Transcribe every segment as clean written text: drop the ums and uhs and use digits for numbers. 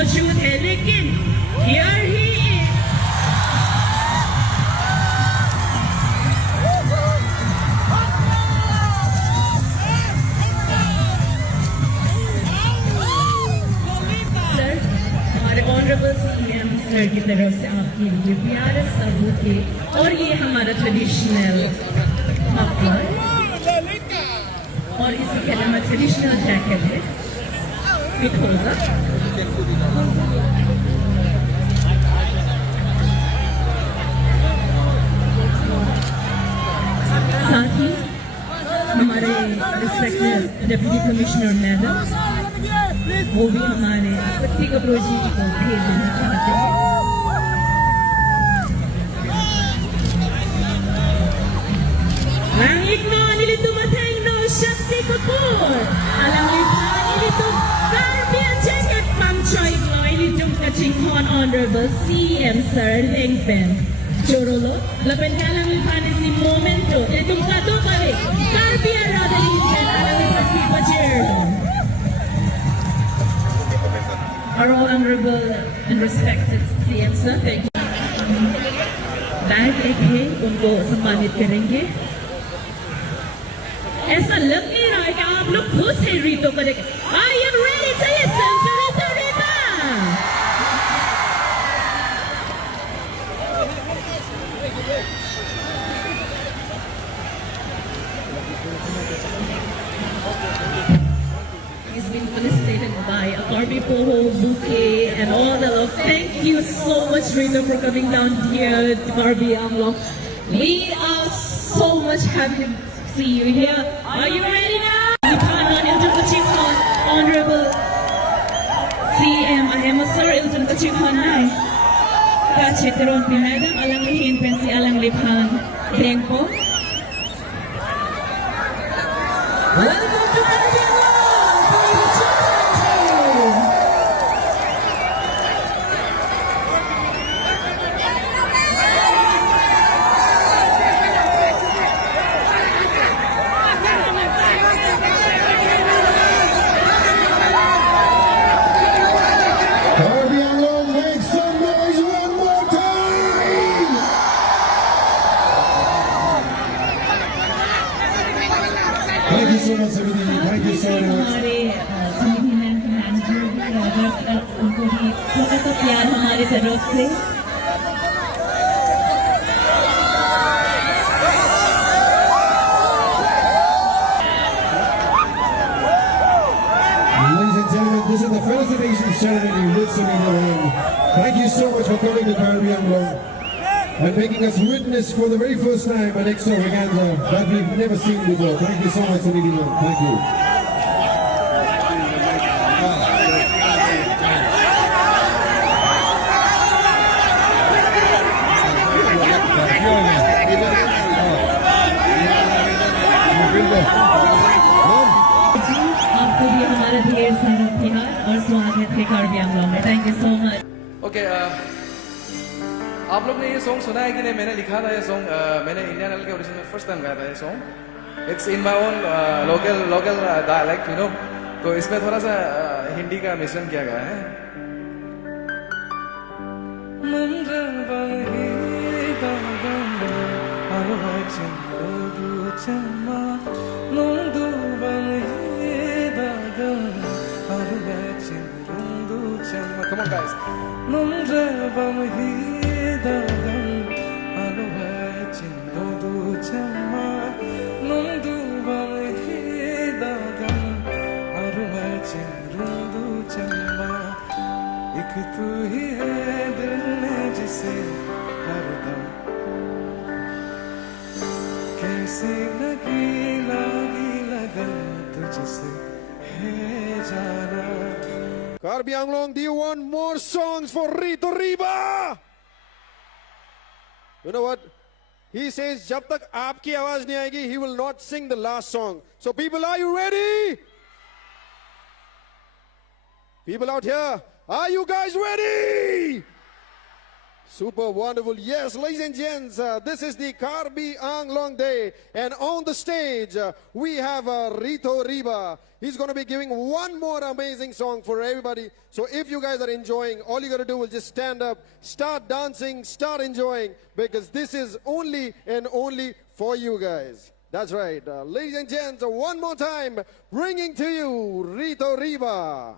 मौजूद है, लेकिन here he is. सर, हमारे ऑनरेबल सीएम सर की तरफ से आपके लिए प्यारे सा बुके और ये हमारा ट्रेडिशनल मफलर और इसी के अलावा ट्रेडिशनल जैकेट है, फिट होगा। साथ ही हमारे रिस्पेक्टेड डिप्टी कमिश्नर मैडम वो भी हमारे शक्ति कपूर जी को भेज देना चाहते हैं। Shakti Kapoor, alam niyo ilitong Caribbean jacket Ma'am Choi Glo, ilitong kachingkon Honorable CM Sir Lengpen Chorolo, laban ka lang ipanis si Momento, ilitong kato kami, Caribbean Rodalisen, alam niyo Pipa Cherlo. Our honorable and respected CM Sir, thank you. Bag एक है, उनको सम्मानित करेंगे। ऐसा लग नहीं रहा है कि आप लोग खुश हैं रीतो को देखें। Are you ready to listen to Rito Riba? He's been felicitated by Army Poho, Bouquet, and all the love. Thank you so much, Rito, for coming down here to Barbie Anglo. We are so much happy to see you here. Are you ready now? Ilton Kachikon, Honorable CM, I am a Sir Ilton Kachikon Nai. Kachikron pi Madam, alang lihin pensi alang liphang Dengpo. Welcome to Caribbean Thank you so much, everybody. Thank you so much. हमारे संविधान के manager उनको भी थोड़ा सा प्यार हमारी तरफ से। Ladies and gentlemen, this is the felicitation ceremony with Sunita Ram. Thank you so much for coming to Caribbean World and making us witness for the very first time an extravaganza that we've never seen before. Thank you so much, Sunita Ram. Thank you. आपको भी हमारा ढेर सारा प्यार और स्वागत है कार्बियां में। Thank you so much. Okay, आप लोग ने ये सॉन्ग सुना है कि नहीं? मैंने लिखा था ये सॉन्ग, मैंने इंडियन आइडल के ऑडिशन में फर्स्ट टाइम गाया था ये song. It's in my own local dialect, you know. तो इसमें थोड़ा सा हिंदी का मिश्रण किया गया है। Come on, guys. एक तू ही है दिल में जिसे हरदम कैसी लगी लगन तुझसे है जाना। Caribbean Long, do you want more songs for Rito Riba? You know what? He says, jab tak aapki awaaz nahi aayegi, he will not sing the last song. So people, are you ready? People out here, are you guys ready? Super wonderful. Yes, ladies and gents, this is the Karbi Anglong Day. And on the stage, we have Rito Riba. He's going to be giving one more amazing song for everybody. So if you guys are enjoying, all you got to do is just stand up, start dancing, start enjoying, because this is only and only for you guys. That's right. Ladies and gents, one more time, bringing to you Rito Riba.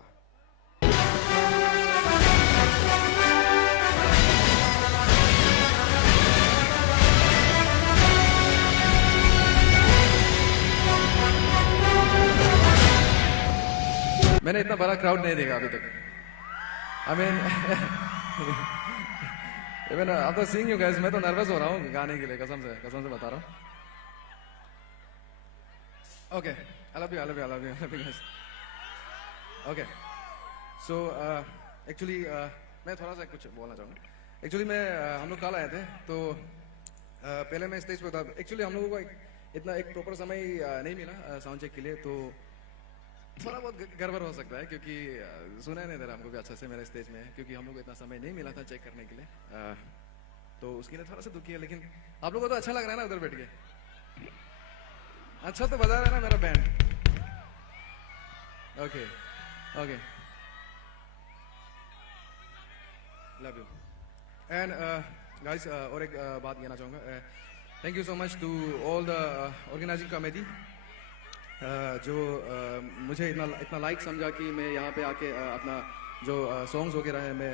मैंने इतना बड़ा crowd नहीं देखा अभी तक I mean even after seeing you guys मैं तो nervous हो रहा हूँ गाने के लिए कसम से बता रहा हूँ okay I love you guys okay so actually मैं थोड़ा सा कुछ बोलना चाहूँगा एक्चुअली मैं हम लोग कल आए थे तो पहले मैं स्टेज पे था एक्चुअली हम लोगों को इतना एक प्रॉपर समय नहीं मिला साउंड चेक के लिए तो थोड़ा बहुत गड़बड़ हो सकता है क्योंकि सुना नहीं दे रहा हमको भी अच्छा से मेरे स्टेज में क्योंकि हम लोग को इतना समय नहीं मिला था चेक करने के लिए तो उसके लिए थोड़ा सा दुखी है लेकिन आप लोगों को तो अच्छा लग रहा है ना उधर बैठ के अच्छा तो बजा रहा है ना मेरा band okay okay love you and guys और एक बात कहना चाहूँगा thank you so much to all the organising committee जो मुझे इतना लाइक समझा कि मैं यहाँ पे आके अपना जो सॉन्ग्स वगैरह है मैं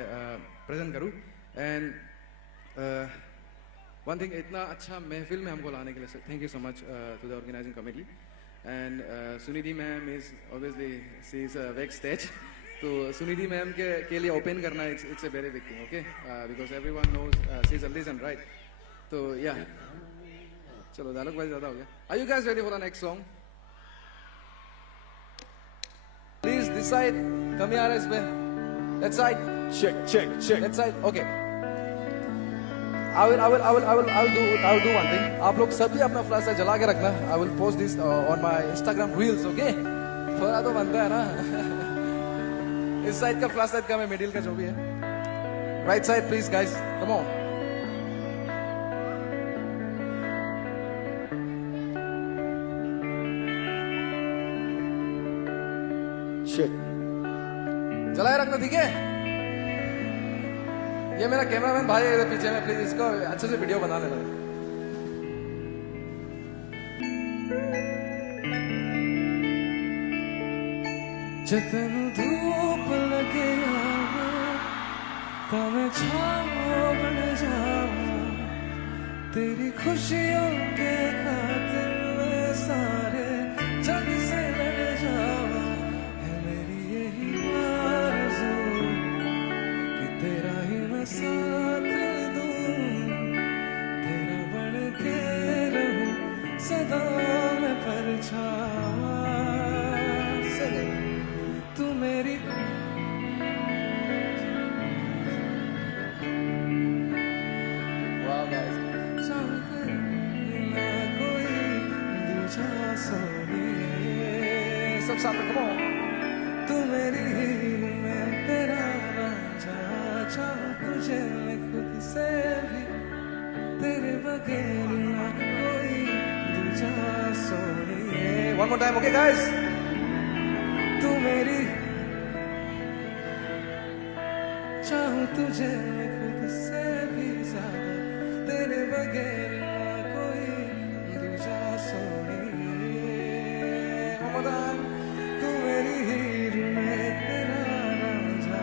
प्रेजेंट करूँ एंड वन थिंग इतना अच्छा महफिल में हमको लाने के लिए thank you so much to the organising committee and Sunidhi ma'am is obviously she is back stage तो सुनिधि मैम के लिए ओपन करना it's a very big thing okay because everyone knows she is a legend right तो या चलो dialogue wise ज़्यादा हो गया are you guys ready for the next song Please decide. Come here, इस पे. That side. Check. That side. Okay. I will do one thing. आप लोग सभी अपना फ्लैश लाइट जला के रखना. I will post this on my Instagram reels. Okay. थोड़ा तो बनता है ना. इस साइड का फ्लैश लाइट का मैं मिडिल का जो भी है. Right side, please, guys. Come on. चलाए रखना ठीक है ये मेरा कैमरामैन भाई है पीछे में प्लीज इसको अच्छे से वीडियो बना लेना जतन धूप लगे तमें छाओ बन जाओ तेरी खुशियों के खातिर मैं सारे जग से लड़ जाओ साथ दूं तेरा बन के रहूं सदा मैं परछावा तू मेरी वाह गाइस ना कोई दूजा सोनिए सब साथ में कमो तू मेरी मैं तेरा रांझा तुझे मैं खुद से भी तेरे बगैर ना कोई दूजा सोनिए one more time okay guys तू मेरी चाहूं तुझे मैं खुद से भी ज्यादा तेरे बगैर ना कोई दूजा सोनिए one more time तू मेरी हीर मैं तेरा रांझा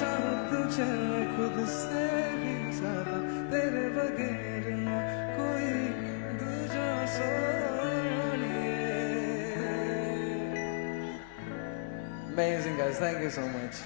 चाहूं तुझे खुद से भी ज्यादा तेरे बगैर ना कोई दूजा सोनिए Amazing guys, thank you so much.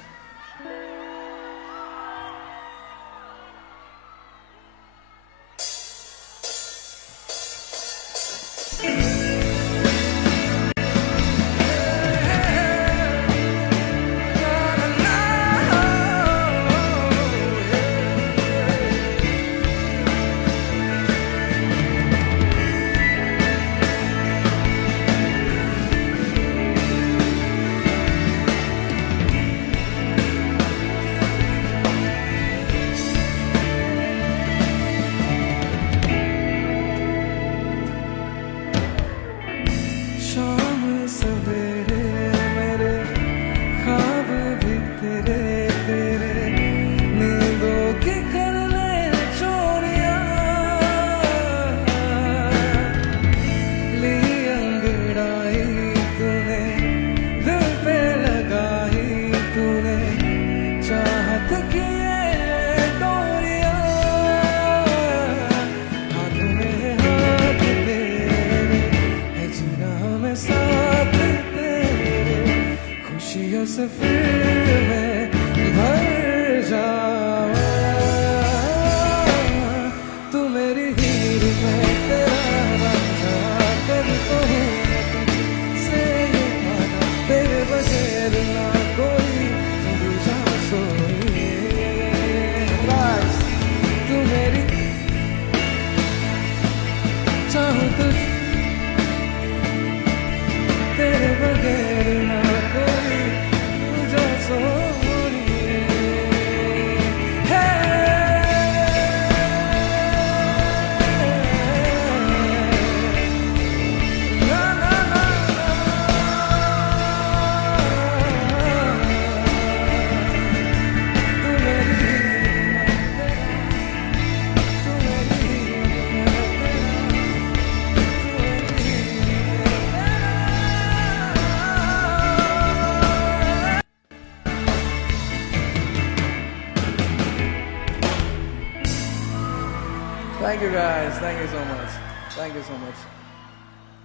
Thank you guys. Thank you so much. Thank you so much.